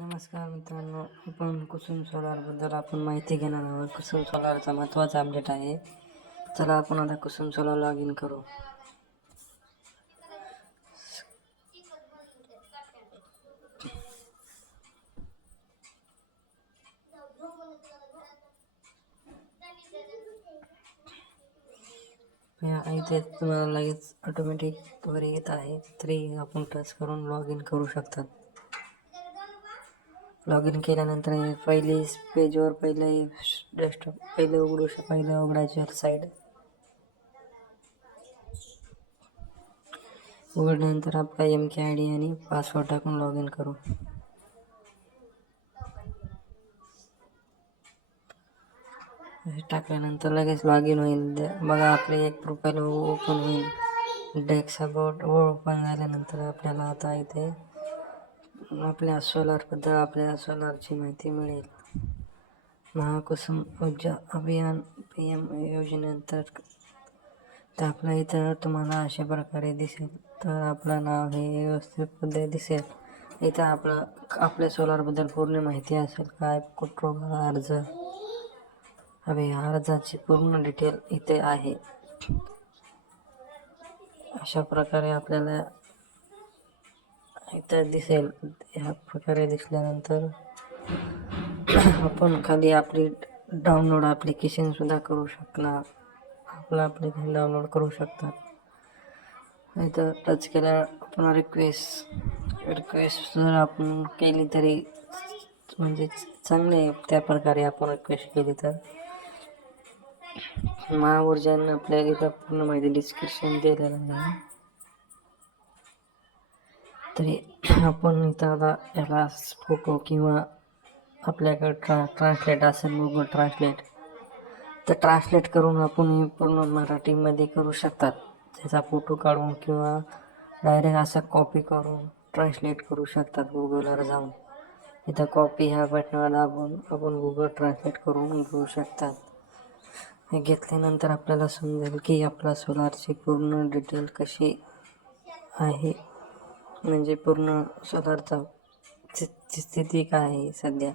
नमस्कार मित्रांनो, आपण कुसुम सोलारबद्दल आपण माहिती घेणार आहोत. कुसुम सोलारचा महत्त्वाचा अपडेट आहे. चला आपण आता कुसुम सोलार लॉग इन करू. इथे तुम्हाला लगेच ऑटोमॅटिक वर येत आहे. तरी आपण टच करून लॉग इन करू शकतात. लॉग इन केल्यानंतर पहिले पेजवर डेस्कटॉप पहिले उघडायचे साईड. उघडल्यानंतर आपला MK-ID आणि पासवर्ड टाकून लॉग इन करू. टाकल्यानंतर लगेच लॉग इन होईल. बघा आपले एक प्रोफाईल ओपन होईल. डेस्कटॉप ओपन झाल्यानंतर आपल्याला आता इथे आपल्या सोलारची माहिती मिळेल. महाकुसुम ऊर्जा अभियान PM योजनेअंतर्गत तर आपल्या इथं तुम्हाला अशा प्रकारे दिसेल. तर आपलं नाव हे व्यवस्थित दिसेल. इथं आपल्या सोलारबद्दल पूर्ण माहिती असेल. काय कुठं अर्ज अर्जाची पूर्ण डिटेल इथे आहे. अशा प्रकारे आपल्याला इथं दिसेल. ह्या प्रकारे दिसल्यानंतर आपण खाली आपली डाउनलोड ॲप्लिकेशन सुद्धा करू शकणार. आपलं ॲप्लिकेशन डाउनलोड करू शकतात. इथं टच केल्यावर आपण रिक्वेस्ट जर आपण केली तरी म्हणजे चांगले. त्या प्रकारे आपण रिक्वेस्ट केली तर महाऊर्जानं आपल्याला इथं पूर्ण माहिती डिस्क्रिप्शन दिलेलं आहे. तरी आपण इथं आता याला फोटो किंवा आपल्याकडे ट्रान्सलेट असेल गुगल ट्रान्सलेट तर ट्रान्सलेट करून आपण पूर्ण मराठीमध्ये करू शकतात. त्याचा फोटो काढून किंवा डायरेक्ट असा कॉपी करून ट्रान्सलेट करू शकतात. गुगलवर जाऊन इथं कॉपी ह्या बटनावर दाबून आपण गुगल ट्रान्सलेट करून घेऊ शकतात. हे घेतल्यानंतर आपल्याला समजेल की आपला सोलारची पूर्ण डिटेल कशी आहे, म्हणजे पूर्ण सोलारचा स्थिती काय आहे सध्या.